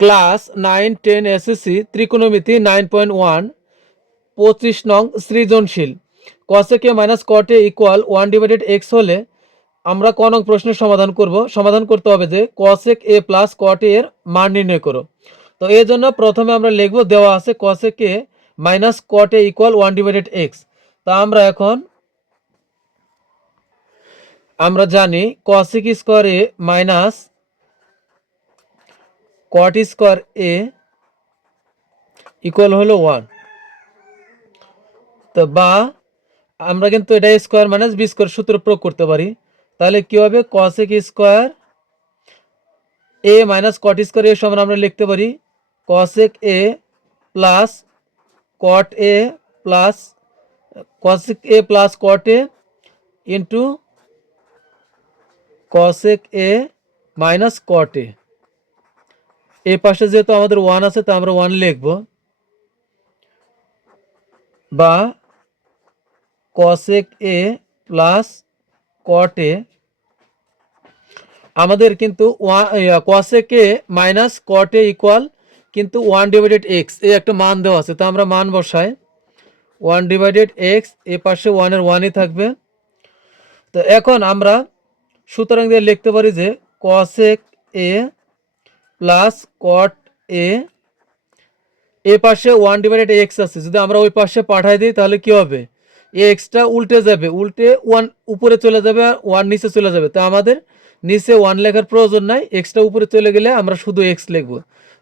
Class 9-10 SSC ত্রিকোণমিতি 9.1 25 নং সৃজনশীল cosec a minus cot a equal 1/x হলে আমরা ক নং প্রশ্নের সমাধান করব। সমাধান করতে হবে যে cosec a plus cot a এর মান নির্ণয় করো। তো এর জন্য প্রথমে আমরা লিখব, দেওয়া আছে cosec a minus cot a equal 1/x। তা আমরা জানি cosec square a minus cot square a equal হলো 1। তো বা আমরা কিন্তু এটা স্কয়ার মাইনাস বি স্কয়ার সূত্র প্রয়োগ করতে পারি। তাহলে কি হবে, cosec square a minus cot square a সমান আমরা লিখতে পারি cosec a plus cot a plus cosec a plus cot a into cosec a minus cot a। এই পাশে যেহেতু আমাদের 1 আছে তো আমরা 1 লিখব, বা cosec a plus cot a আমাদের কিন্তু cosec a minus cot a equal কিন্তু 1/x এই একটা মান দেওয়া আছে। তো আমরা মান বসাই 1/x, এই পাশে 1 এর 1ই থাকবে। তো এখন আমরা সুতরাং দিয়ে লিখতে পারি যে cosec a plus cot a, এই পাশে 1/x আছে, যদি আমরা ওই পাশে পাঠাই দিই তাহলে কি হবে, এক্সটা উল্টে যাবে, উল্টে 1 উপরে চলে যাবে আর 1 নিচে চলে যাবে। তো আমাদের নিচে 1 লেখার প্রয়োজন নাই, এক্সটা উপরে চলে গেলে আমরা শুধু এক্স লিখব।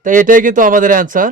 তাই এটাই কিন্তু আমাদের অ্যান্সার।